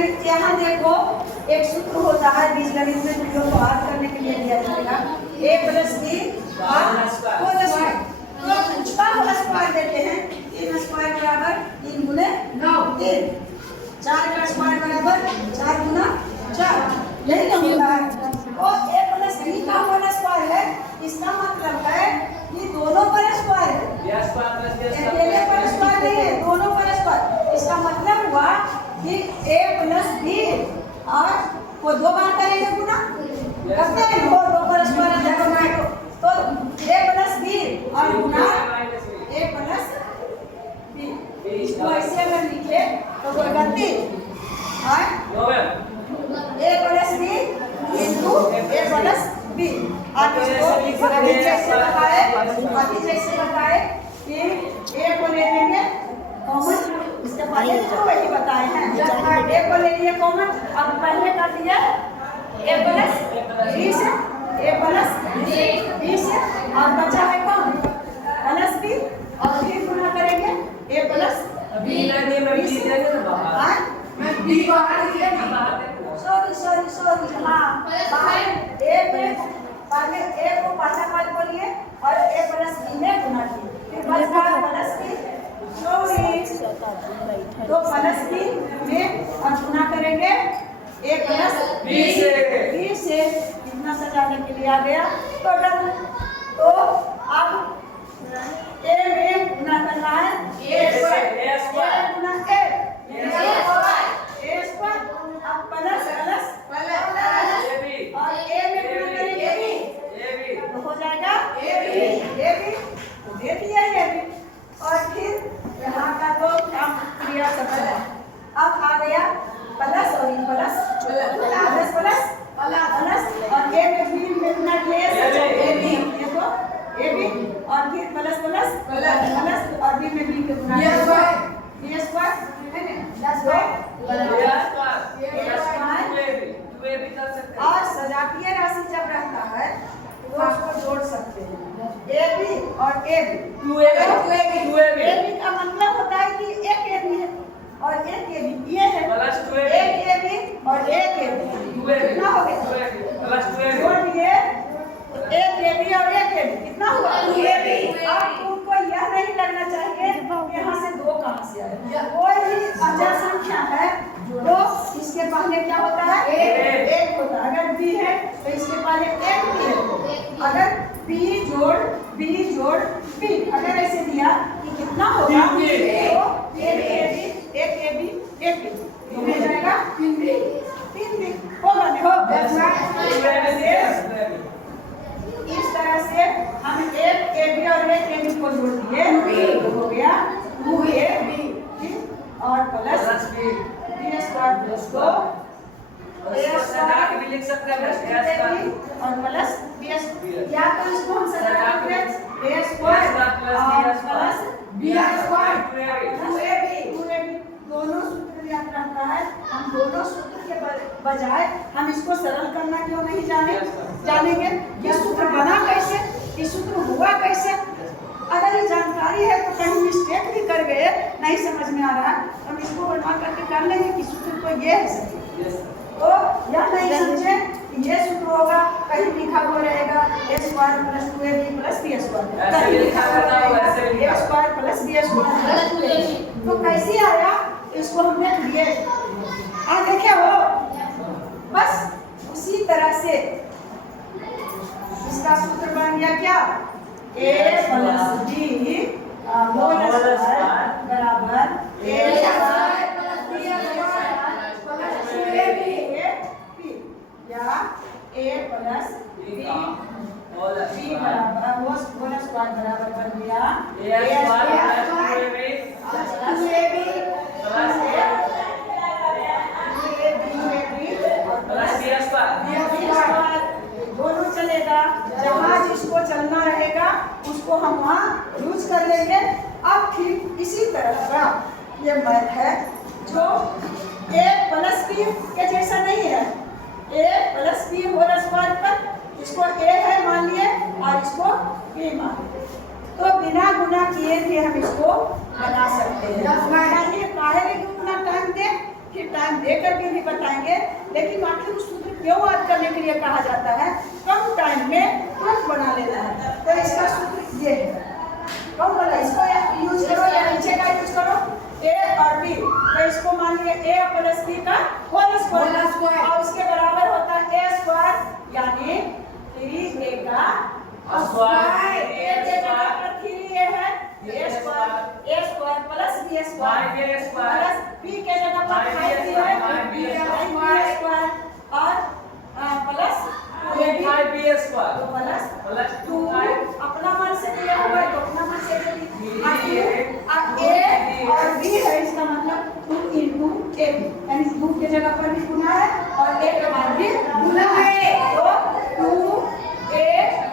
बीजगणित यहाँ देखो एक सूत्र होता है बीजगणित में, तुम लोग को याद करने के लिए दिया जाएगा a plus b whole square. तो उसका होल स्क्वायर देते हैं 3 स्क्वायर बराबर 3 गुने 9, 4 का स्क्वायर बराबर 4 गुना 4, यही ना होता है। और a प्लस b का होल स्क्वायर है, इसका मतलब है कि दोनों पर स्क्वायर है, अकेले पर स्क्वायर नहीं है, दोनों पर स्क्वायर। इसका मतलब हुआ कि a प्लस b और वो 2 बार करेंगे गुना, करते हैं वो 2 पर स्क्वायर है तो a प्लस b और गुना a प्लस b। इसको ऐसे अगर लिखे तो कोई गलती है? a plus b into a plus b। आप इसको अभी जैसे बताए कि a को ले लेंगे कॉमन, इसके पहले तो वही बताए हैं, a को ले लिए कॉमन, अब पहले कर दिया a प्लस b से, a प्लस b से और बचा है कौन प्लस b, और फिर गुना करेंगे a प्लस b सॉरी हाँ बाहर a में पहले a को पाछा पद को लिए और a प्लस b में गुना किए, फिर बचा प्लस b, तो प्लस b में और गुना करेंगे a प्लस b से कितना सजाने के लिए आ गया टोटल। तो अब a में गुना करना है a square Guna a square, अब प्लस और a में गुना करेंगे b, तो हो जाएगा ab, तो दे दिया ये भी। और फिर यहाँ का तो काम क्रिया सब है, अब आ गया प्लस और प्लस और a में b में गुना किया देखो ab और फिर प्लस और b में b के गुना b स्क्वायर है ना। और सजातीय राशि जब रहता है तो उसको जोड़ सकते हैं ab और ab का मतलब होता है कि एक ab है और एक ab ये है, एक ab और एक ab कितना हो गया, जोड़ दिए एक ab और एक ab कितना हुआ 2ab। अब उनको यह नहीं लगना चाहिए यहाँ से 2 कहाँ से आए, कोई भी अचर संख्या है तो इसके पहले क्या होता है एक होता है, अगर b है तो इसके पहले एक भी है, अगर b जोड़ b अगर ऐसे दिया कि कितना होगा तो एक हो जाएगा 3 होगा नहीं हो। इस तरह से हम एक ab और एक ab को जोड़ दिए तो हो गया 2ab और प्लस b स्क्वायर प्लस 2 भी लिख सकते हैं और प्लस b या तो इसको हम सजा के a square plus b square 2ab दोनों सूत्र याद रहता है। हम दोनों सूत्र के बजाय हम इसको सरल करना क्यों नहीं जानेंगे ये सूत्र बना कैसे, ये सूत्र हुआ कैसे। अगर ये जानकारी है तो कहीं मिस्टेक भी कर गए नहीं समझ में आ रहा हम इसको बनवा करके कर लेंगे कि सूत्र तो ये है सही, तो यह नहीं समझे कि ये सूत्र होगा, कहीं लिखा हुआ रहेगा a square plus 2ab plus b square, कहीं लिखा हुआ रहेगा a square plus b square plus 2ab, तो कैसे आया इसको हमने लिए देखे हो। बस उसी तरह से इसका सूत्र बन गया क्या a plus b whole square बराबर a square plus b square plus 2ab या a प्लस b बराबर होल स्क्वायर बराबर बन गया a स्क्वायर प्लस 2ab दोनों चलेगा, जहाँ जिसको चलना रहेगा उसको हम वहाँ यूज कर लेंगे। अब ठीक इसी तरह का ये मैथ है जो a प्लस b के जैसा नहीं है, a plus b whole square पर इसको a है मान लिए और इसको b मान लिए, तो बिना गुना किए भी हम इसको बना सकते हैं। काहे उतना टाइम दे फिर टाइम दे करके भी बताएंगे। लेकिन आखिर उस सूत्र क्यों याद करने के लिए कहा जाता है? कम टाइम में तुरंत बना लेना है। तो इसका सूत्र ये है, कौन बोला? इसको यूज करो या नीचे का यूज करो, ए और बी। तो इसको मान लिया ए प्लस बी का होल स्क्वायर और उसके बराबर होता है ए स्क्वायर, यानी 3a का स्क्वायर। ए के जगह पर 3a है, A square plus B square plus B के जगह पर 5b है, 5b स्क्वायर और प्लस 5b स्क्वायर प्लस 2 अपना मन से दिया हुआ है तो अपना मन से दे दी। अब ए और बी है, इसका मतलब 2 into a, यानी 2 के जगह पर भी गुना है और a के बाद भी गुना है। तो 2a,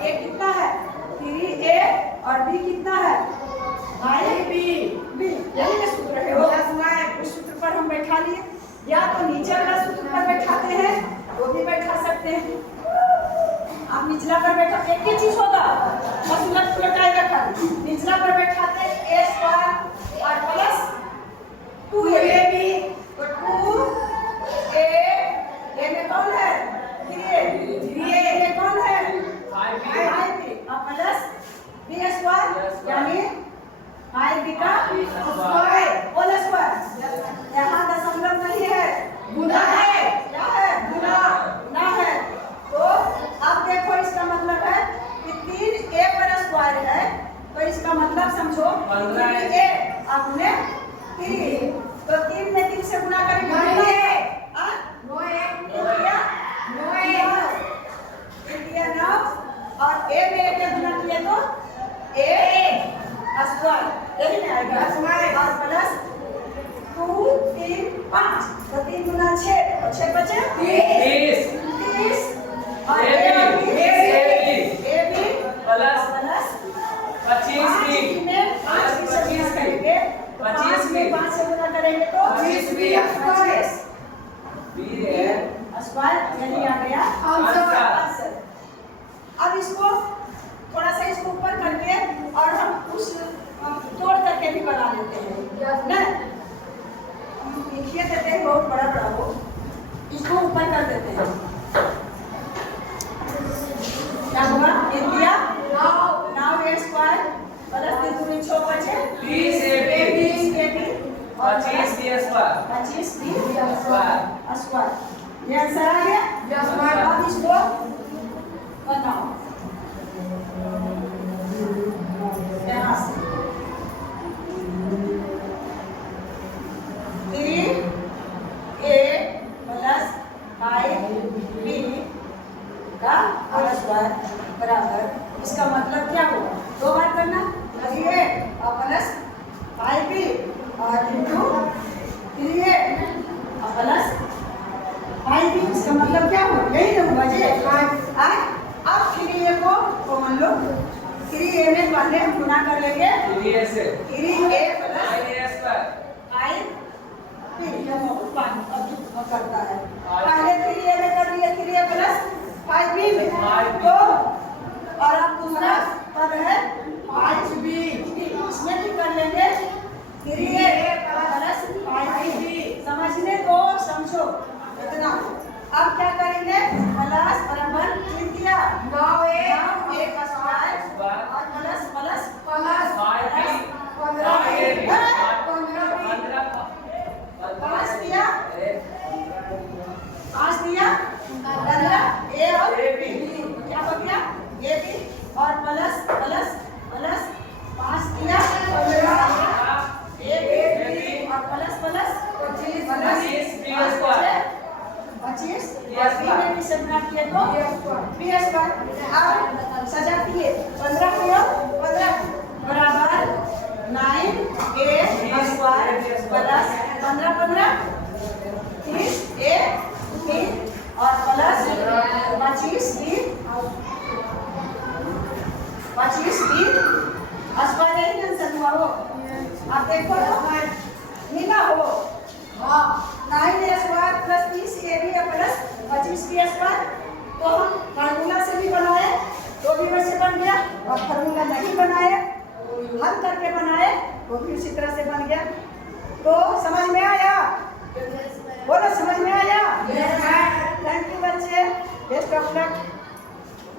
a कितना है 3a और b कितना है 5b। यही ना सूत्र है वो। उस सूत्र पर हम बैठा लिए, या तो नीचे वाला सूत्र पर बैठाते हैं वो भी बैठा सकते हैं। आप निचला पर बैठा, एक ही चीज होगा बस उलट पुलट आएगा खाली। निचला पर बैठाते हैं ए स्क्वायर और प्लस 2ab, तो 2a में कौन है 3a में कौन है 5b और प्लस b स्क्वायर, यानी 5b का स्क्वायर होल स्क्वायर। यहाँ दशमलव नहीं है, गुना है। क्या है? गुना है। तो अब देखो इसका मतलब है कि 3a पर स्क्वायर है, तो इसका मतलब समझो 3a आपने 3, तो 3 में 3 से गुना करेंगे और a में a के गुना किए तो a स्क्वायर, यही में आएगा और प्लस 2 3 5, तो 3 गुना 6 और 6 बचे 30 और a भी प्लस 25b में 5 की सब्सिट्यूट करेंगे तो 5 में 5 से गुना करेंगे तो 25b स्क्वायर, यही आ गया आंसर। अब इसको थोड़ा सा इसको ऊपर करके और हम उस तोड़ करके भी बना लेते हैं ना। लिखिए देते हैं बहुत बड़ा बड़ा हो, इसको ऊपर कर देते हैं। क्या होगा? India now a square plus 3 दूनी 6 बचे 30ab और 25b स्क्वायर। ये आंसर आ गया। अब इसको बनाओ यहाँ से 3a प्लस 5b का होल स्क्वायर बराबर, इसका मतलब क्या होगा? 2 बार करना, 3a और प्लस 5b और इंटू 3a और प्लस 5b, इसका मतलब क्या होगा? यही ना हुआ जी। अब 3a को कॉमन लो, 3a में पहले हम गुना कर लेंगे 3a से 3a प्लस 5b करता है। पहले 3a में कर लिए 3a प्लस 5b में, तो और अब दूसरा पद है 5b, इसमें भी कर लेंगे 3a प्लस 5b। समझने को समझो इतना। अब क्या करेंगे? प्लस बराबर चिन्ह दिया, 9a का स्क्वायर और प्लस प्लस प्लस 5 दिया 15 a और b, क्या हो गया? a b और प्लस प्लस प्लस 5 दिया 15 a b और प्लस प्लस 25 और b में भी से गुना किए तो b स्क्वायर। अब सजाती है 15 किया 15 बराबर 9a square plus 15 15 30a b और प्लस 25b स्क्वायर। यही आंसर हुआ हो। आप देखो नीला हो 9a square plus 30ab plus 25b square. तो हम फार्मूला से भी बनाए तो भी वैसे बन गया, और फार्मूला नहीं बनाए हल करके बनाए वो भी उसी तरह से बन गया। तो समझ में आया? Best of luck.